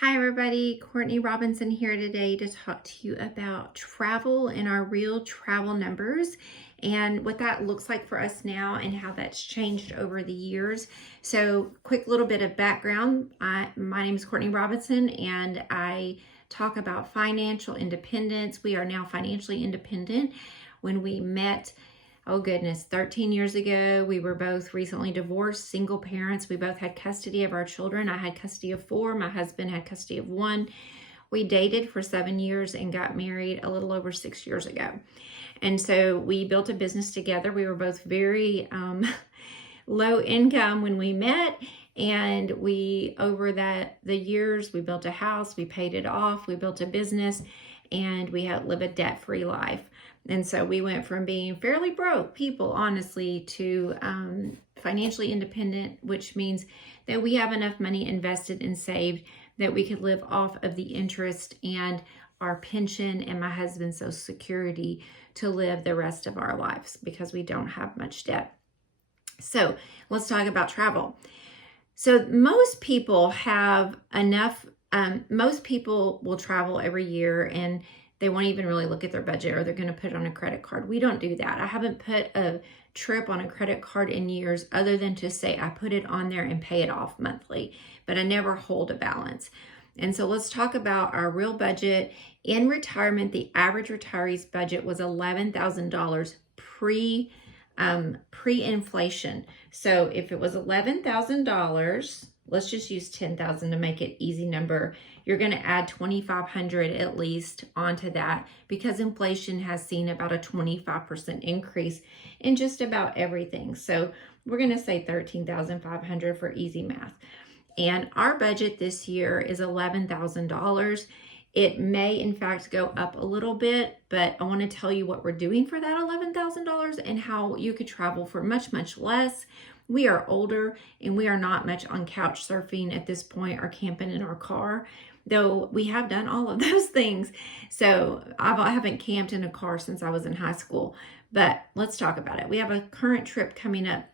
Hi everybody, Courtney Robinson here today to talk to you about travel and our real travel numbers and what that looks like for us now and how that's changed over the years. So quick little bit of background. My name is Courtney Robinson and I talk about financial independence. We are now financially independent. When we met, oh goodness, 13 years ago, we were both recently divorced, single parents. We both had custody of our children. I had custody of 4. My husband had custody of 1. We dated for 7 years and got married a little over 6 years ago. And so we built a business together. We were both very low income when we met. And over the years, we built a house, we paid it off, we built a business, and we had live a debt-free life. And so we went from being fairly broke people, honestly, to financially independent, which means that we have enough money invested and saved that we could live off of the interest and our pension and my husband's Social Security to live the rest of our lives because we don't have much debt. So let's talk about travel. So most people have enough, most people will travel every year and they won't even really look at their budget or they're going to put it on a credit card. We don't do that. I haven't put a trip on a credit card in years other than to say I put it on there and pay it off monthly, but I never hold a balance. And so let's talk about our real budget. In retirement, the average retiree's budget was $11,000 pre-inflation. So if it was $11,000, let's just use 10,000 to make it easy number. You're going to add 2,500 at least onto that because inflation has seen about a 25% increase in just about everything. So we're going to say 13,500 for easy math. And our budget this year is $11,000. It may, in fact, go up a little bit, but I want to tell you what we're doing for that $11,000 and how you could travel for much, much less. We are older and we are not much on couch surfing at this point or camping in our car, though we have done all of those things. So I haven't camped in a car since I was in high school, but let's talk about it. We have a current trip coming up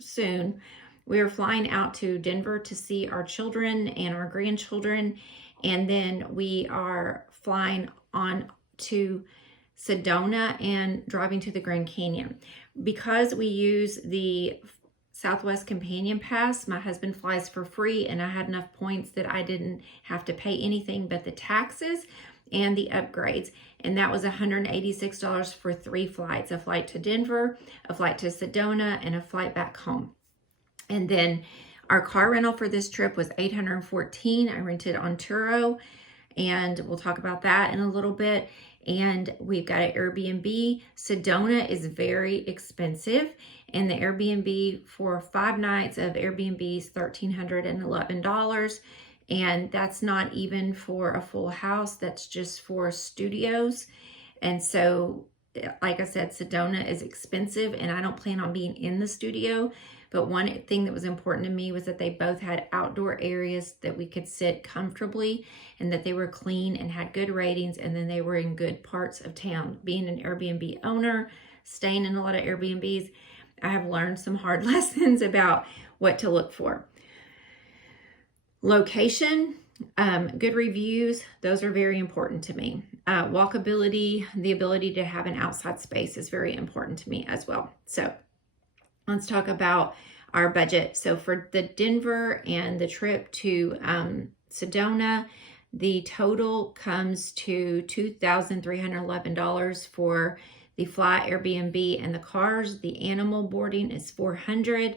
soon. We are flying out to Denver to see our children and our grandchildren. And then we are flying on to Sedona and driving to the Grand Canyon. Because we use the Southwest Companion Pass, my husband flies for free and I had enough points that I didn't have to pay anything but the taxes and the upgrades. And that was $186 for 3 flights, a flight to Denver, a flight to Sedona, and a flight back home. And then our car rental for this trip was $814. I rented on Turo, and we'll talk about that in a little bit. And we've got an Airbnb. Sedona is very expensive, and the Airbnb for 5 nights of Airbnb is $1,311. And that's not even for a full house, that's just for studios. And so, like I said, Sedona is expensive, and I don't plan on being in the studio. But one thing that was important to me was that they both had outdoor areas that we could sit comfortably and that they were clean and had good ratings, and then they were in good parts of town. Being an Airbnb owner, staying in a lot of Airbnbs, I have learned some hard lessons about what to look for. Location, good reviews, those are very important to me. Walkability, the ability to have an outside space is very important to me as well. So let's talk about our budget. So for the Denver and the trip to Sedona, the total comes to $2,311 for the flight, Airbnb, and the cars. The animal boarding is $400,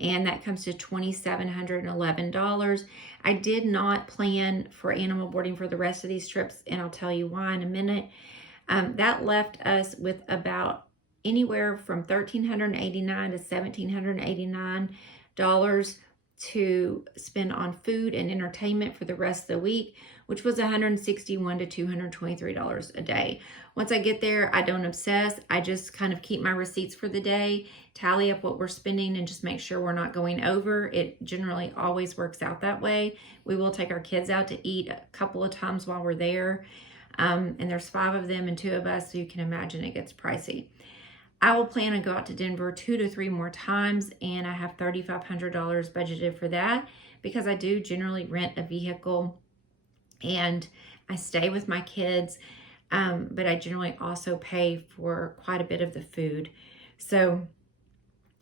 and that comes to $2,711. I did not plan for animal boarding for the rest of these trips, and I'll tell you why in a minute. That left us with about anywhere from $1,389 to $1,789 to spend on food and entertainment for the rest of the week, which was $161 to $223 a day. Once I get there, I don't obsess. I just kind of keep my receipts for the day, tally up what we're spending, and just make sure we're not going over. It generally always works out that way. We will take our kids out to eat a couple of times while we're there. And there's 5 of them and 2 of us, so you can imagine it gets pricey. I will plan to go out to Denver 2 to 3 more times, and I have $3,500 budgeted for that because I do generally rent a vehicle and I stay with my kids, but I generally also pay for quite a bit of the food. So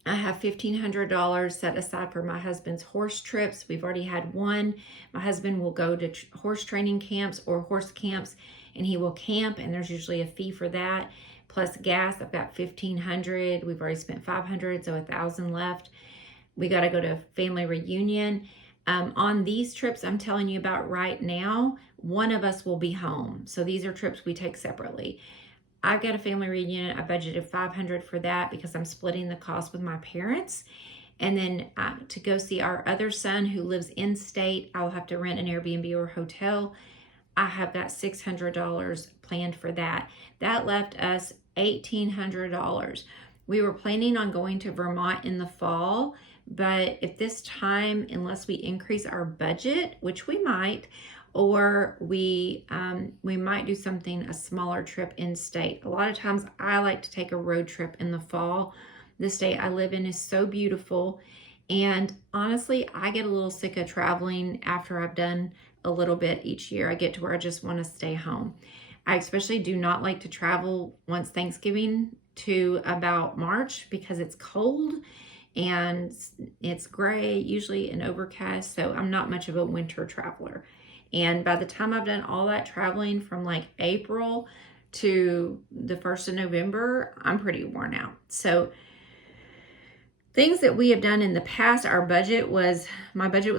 I have $1,500 set aside for my husband's horse trips. We've already had one. My husband will go to horse training camps or horse camps, and he will camp, and there's usually a fee for that. Plus gas, I've got $1,500. We've already spent $500, so $1,000 left. We got to go to a family reunion. On these trips I'm telling you about right now, one of us will be home. So these are trips we take separately. I've got a family reunion. I budgeted $500 for that because I'm splitting the cost with my parents. And then to go see our other son who lives in state, I'll have to rent an Airbnb or hotel. I have got $600 planned for that. That left us $1,800. We were planning on going to Vermont in the fall, but at this time, unless we increase our budget, which we might, or we might do something, a smaller trip in state. A lot of times I like to take a road trip in the fall. The state I live in is so beautiful. And honestly, I get a little sick of traveling after I've done a little bit each year. I get to where I just want to stay home. I especially do not like to travel once Thanksgiving to about March because it's cold and it's gray, usually and overcast. So I'm not much of a winter traveler. And by the time I've done all that traveling from like April to the 1st of November, I'm pretty worn out. So things that we have done in the past, my budget was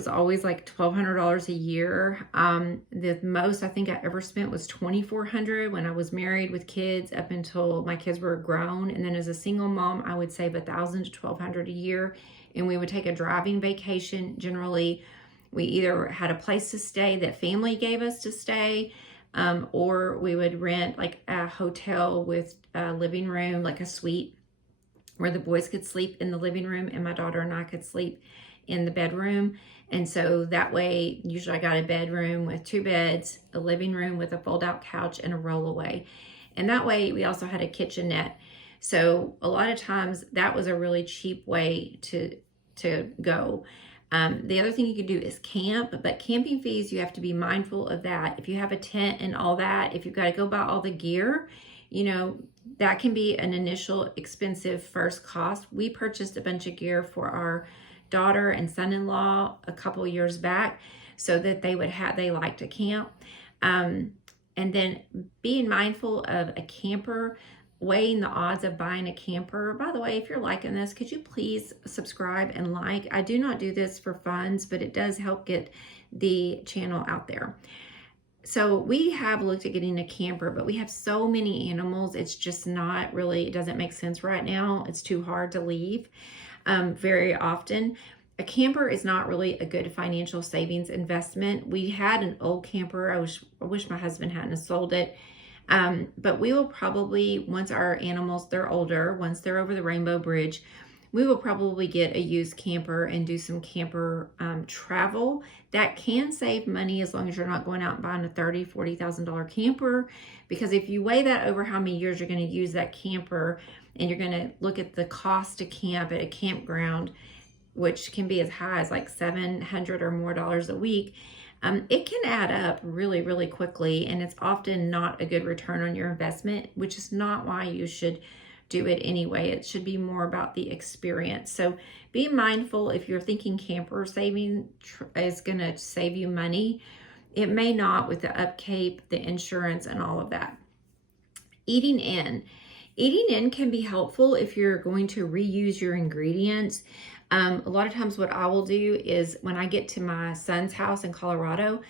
always like $1,200 a year. The most I think I ever spent was $2,400 when I was married with kids up until my kids were grown. And then as a single mom, I would save $1,000 to $1,200 a year. And we would take a driving vacation. Generally, we either had a place to stay that family gave us to stay, or we would rent like a hotel with a living room, like a suite, where the boys could sleep in the living room and my daughter and I could sleep in the bedroom. And so that way, usually I got a bedroom with 2 beds, a living room with a fold-out couch and a rollaway. And that way we also had a kitchenette. So a lot of times that was a really cheap way to go. The other thing you could do is camp, but camping fees, you have to be mindful of that. If you have a tent and all that, if you've got to go buy all the gear, that can be an initial expensive first cost. We purchased a bunch of gear for our daughter and son-in-law a couple years back so that they like to camp. And then being mindful of a camper, weighing the odds of buying a camper. By the way, if you're liking this, could you please subscribe and like? I do not do this for funds, but it does help get the channel out there. So we have looked at getting a camper, but we have so many animals. It's just not really, it doesn't make sense right now. It's too hard to leave very often. A camper is not really a good financial savings investment. We had an old camper. I wish my husband hadn't sold it. But we will probably, once our animals, they're older, once they're over the Rainbow Bridge, we will probably get a used camper and do some camper travel. That can save money as long as you're not going out and buying a $30,000, $40,000 camper. Because if you weigh that over how many years you're going to use that camper, and you're going to look at the cost to camp at a campground, which can be as high as like $700 or more a week, it can add up really, really quickly, and it's often not a good return on your investment, which is not why you should do it anyway. It should be more about the experience. So be mindful if you're thinking camper saving is going to save you money. It may not with the upkeep, the insurance, and all of that. Eating in. Eating in can be helpful if you're going to reuse your ingredients. A lot of times what I will do is when I get to my son's house in Colorado,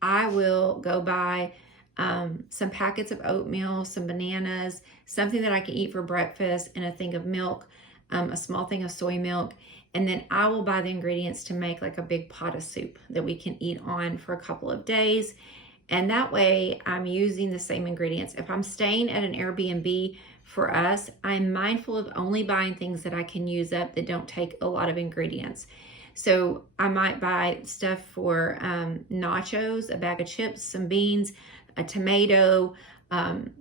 I will go buy some packets of oatmeal, some bananas, something that I can eat for breakfast, and a thing of milk, a small thing of soy milk. And then I will buy the ingredients to make like a big pot of soup that we can eat on for a couple of days. And that way I'm using the same ingredients. If I'm staying at an Airbnb for us, I'm mindful of only buying things that I can use up that don't take a lot of ingredients. So I might buy stuff for nachos, a bag of chips, some beans, a tomato,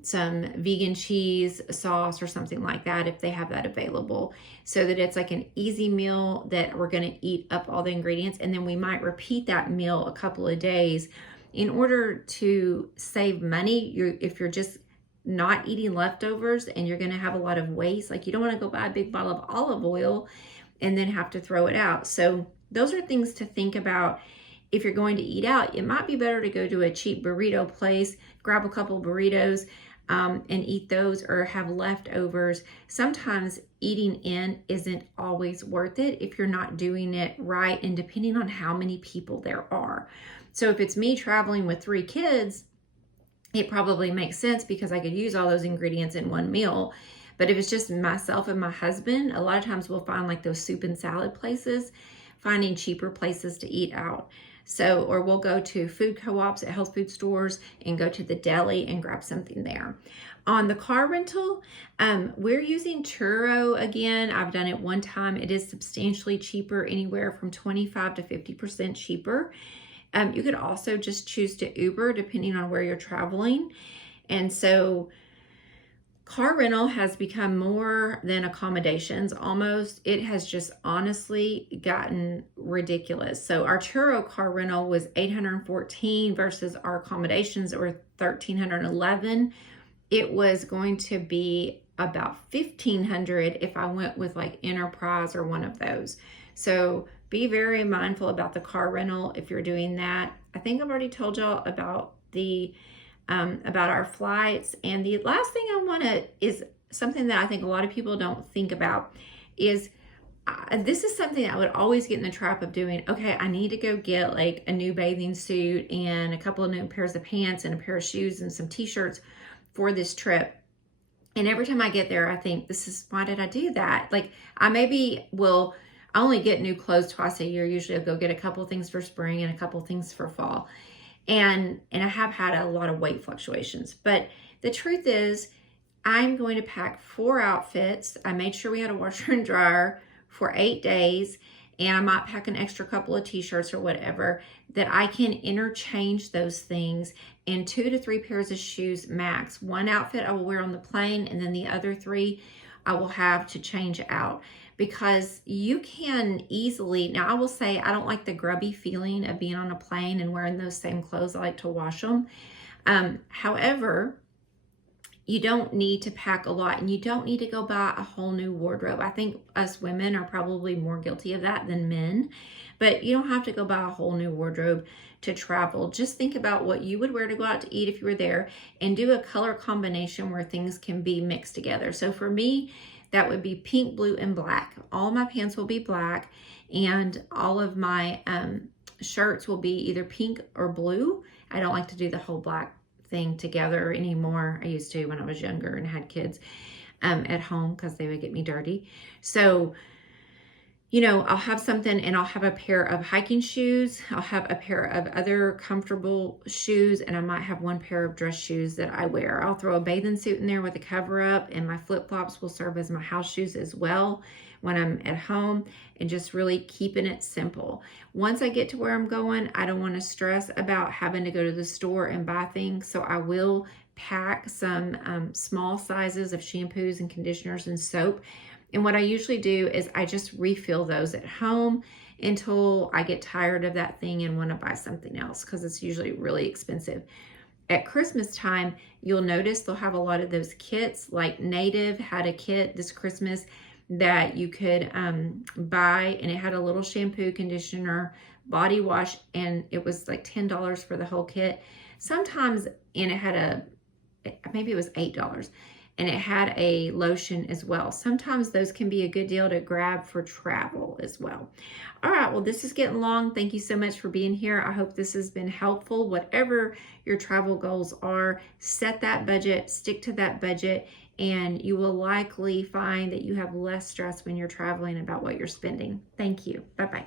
some vegan cheese sauce or something like that if they have that available, so that it's like an easy meal that we're going to eat up all the ingredients, and then we might repeat that meal a couple of days in order to save money, if you're just not eating leftovers and you're going to have a lot of waste, like you don't want to go buy a big bottle of olive oil and then have to throw it out. So those are things to think about. If you're going to eat out, it might be better to go to a cheap burrito place, grab a couple burritos, and eat those, or have leftovers. Sometimes eating in isn't always worth it if you're not doing it right, and depending on how many people there are. So if it's me traveling with 3 kids, it probably makes sense because I could use all those ingredients in one meal. But if it's just myself and my husband, a lot of times we'll find like those soup and salad places, finding cheaper places to eat out. So, or we'll go to food co-ops at health food stores and go to the deli and grab something there. On the car rental, we're using Turo again. I've done it one time. It is substantially cheaper, anywhere from 25 to 50% cheaper. You could also just choose to Uber depending on where you're traveling. And so car rental has become more than accommodations almost. It has just honestly gotten ridiculous. So our Turo car rental was $814 versus our accommodations that were $1,311. It was going to be about $1,500 if I went with like Enterprise or one of those. So be very mindful about the car rental if you're doing that. I think I've already told y'all about about our flights. And the last thing I want to is something that I think a lot of people don't think about is this is something I would always get in the trap of doing. Okay, I need to go get like a new bathing suit and a couple of new pairs of pants and a pair of shoes and some t-shirts for this trip. And every time I get there, I think, why did I do that? Like I only get new clothes twice a year. Usually I'll go get a couple things for spring and a couple things for fall. And I have had a lot of weight fluctuations. But the truth is, I'm going to pack 4 outfits. I made sure we had a washer and dryer for 8 days. And I might pack an extra couple of t-shirts or whatever, that I can interchange those things in 2 to 3 pairs of shoes max. One outfit I will wear on the plane, and then the other 3 I will have to change out. Because you can easily, now I will say I don't like the grubby feeling of being on a plane and wearing those same clothes. I like to wash them. However, you don't need to pack a lot, and you don't need to go buy a whole new wardrobe. I think us women are probably more guilty of that than men, but you don't have to go buy a whole new wardrobe to travel. Just think about what you would wear to go out to eat if you were there, and do a color combination where things can be mixed together. So for me, that would be pink, blue, and black. All my pants will be black, and all of my shirts will be either pink or blue. I don't like to do the whole black thing together anymore. I used to when I was younger and had kids at home because they would get me dirty. So, I'll have something, and I'll have a pair of hiking shoes. I'll have a pair of other comfortable shoes, and I might have one pair of dress shoes that I wear. I'll throw a bathing suit in there with a cover up, and my flip-flops will serve as my house shoes as well when I'm at home, and just really keeping it simple. Once I get to where I'm going, I don't want to stress about having to go to the store and buy things, so I will pack some small sizes of shampoos and conditioners and soap. And what I usually do is I just refill those at home until I get tired of that thing and want to buy something else, because it's usually really expensive. At Christmas time, you'll notice they'll have a lot of those kits. Like Native had a kit this Christmas that you could buy, and it had a little shampoo, conditioner, body wash, and it was like $10 for the whole kit. Sometimes, and it had maybe it was $8. And it had a lotion as well. Sometimes those can be a good deal to grab for travel as well. All right, well, this is getting long. Thank you so much for being here. I hope this has been helpful. Whatever your travel goals are, set that budget, stick to that budget, and you will likely find that you have less stress when you're traveling about what you're spending. Thank you. Bye-bye.